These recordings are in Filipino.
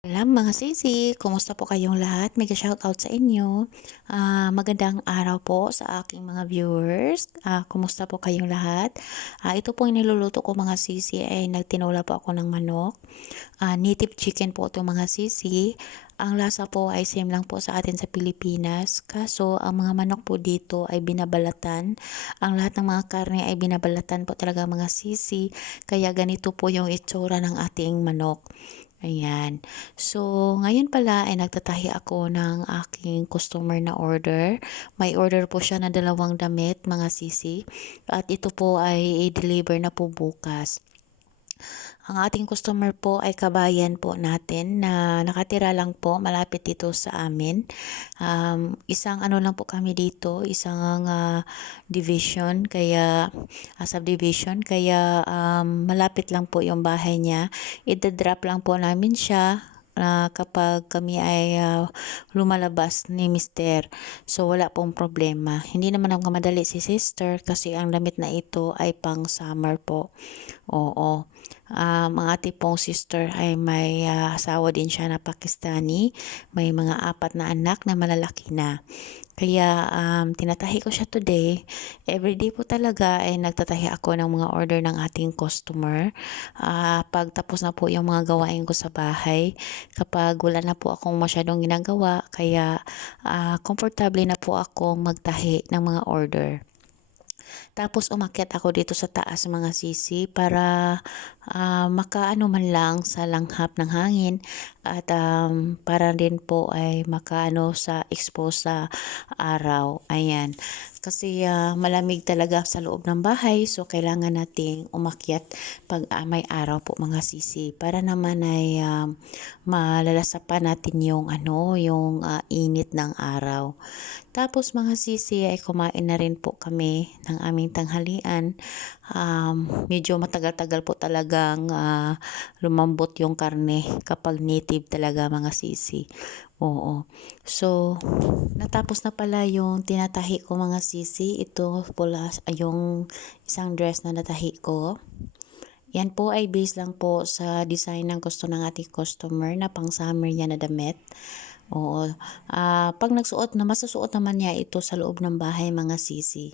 Mga sisi, kumusta po kayong lahat? Mega shoutout sa inyo. Magandang araw po sa aking mga viewers. Kumusta po kayong lahat? Ito po yung niluluto ko mga sisi ay nagtinola po ako ng manok. Native chicken po ito mga sisi. Ang lasa po ay same lang po sa atin sa Pilipinas. Kaso ang mga manok po dito ay binabalatan. Ang lahat ng mga karne ay binabalatan po talaga mga sisi. Kaya ganito po yung itsura ng ating manok. Ayan. So, ngayon pala ay nagtatahi ako ng aking customer na order. May order po siya na 2 damit, mga sisi. At ito po ay i-deliver na po bukas. Ang ating customer po ay kabayan po natin na nakatira lang po malapit dito sa amin. Isang ano lang po kami dito, isang division, kaya subdivision, kaya malapit lang po yung bahay niya. Ida-drop lang po namin siya kapag kami ay lumalabas ni Mister. So wala pong problema. Hindi naman ako madali si sister kasi ang damit na ito ay pang summer po. Oo. Ang ating pong sister ay may asawa din siya na Pakistani. May mga 4 na anak na malalaki na. Kaya tinatahi ko siya today. Everyday po talaga ay nagtatahi ako ng mga order ng ating customer. Pag tapos na po yung mga gawain ko sa bahay, kapag wala na po akong masyadong ginagawa, kaya komportable na po akong magtahi ng mga order. Tapos umakyat ako dito sa taas mga sisi para makaano man lang sa langhap ng hangin at para din po ay makaano sa expose sa araw. Ayan. Kasi malamig talaga sa loob ng bahay, so kailangan nating umakyat pag may araw po mga sisi para naman ay malalasapan natin yung yung init ng araw. Tapos mga sisi ay kumain na rin po kami ng aming tanghalian. Medyo matagal-tagal po talagang lumambot yung karne kapag native talaga mga sisi. Oo. So, natapos na pala yung tinatahi ko mga sisi. Ito pula yung isang dress na natahi ko. Yan po ay based lang po sa design ng gusto ng ating customer na pang summer niya na damit. Oo. Pag nagsuot na, masusuot naman niya ito sa loob ng bahay mga sisi.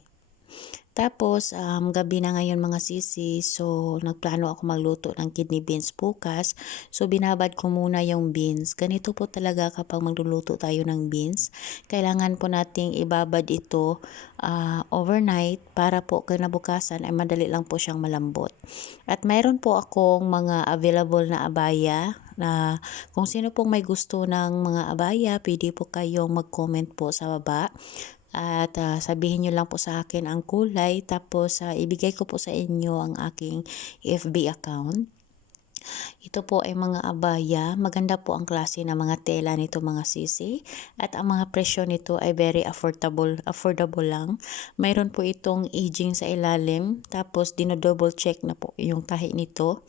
Tapos, gabi na ngayon mga sisi, so nagplano ako magluto ng kidney beans bukas. So, binabad ko muna yung beans. Ganito po talaga kapag magluluto tayo ng beans. Kailangan po nating ibabad ito overnight para po kinabukasan ay madali lang po siyang malambot. At mayroon po akong mga available na abaya na kung sino pong may gusto ng mga abaya, pwede po kayong mag-comment po sa baba. At sabihin nyo lang po sa akin ang kulay, tapos ibigay ko po sa inyo ang aking FB account. Ito po ay mga abaya. Maganda po ang klase ng mga tela nito mga sisi. At ang mga presyo nito ay very affordable lang. Mayroon po itong aging sa ilalim. Tapos dino-double check na po yung tahi nito.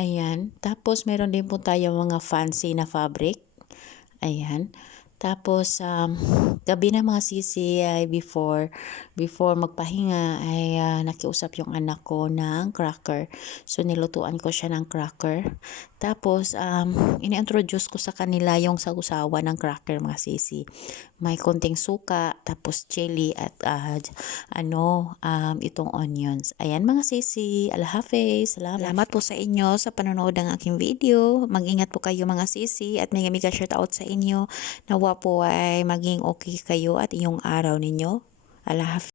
Ayan. Tapos meron din po tayo mga fancy na fabric. Ayan. Tapos, gabi na mga sisi ay before magpahinga ay nakiusap yung anak ko ng cracker. So, nilutuan ko siya ng cracker. Tapos, ini-introduce ko sa kanila yung sausawan ng cracker mga sisi. May konting suka, tapos chili at itong onions. Ayan mga sisi, alahafes, salamat po sa inyo sa panonood ng aking video. Mag-ingat po kayo mga sisi at may mega shout out sa inyo. Nawa po ay maging okay kayo at iyong araw ninyo. Alahafes.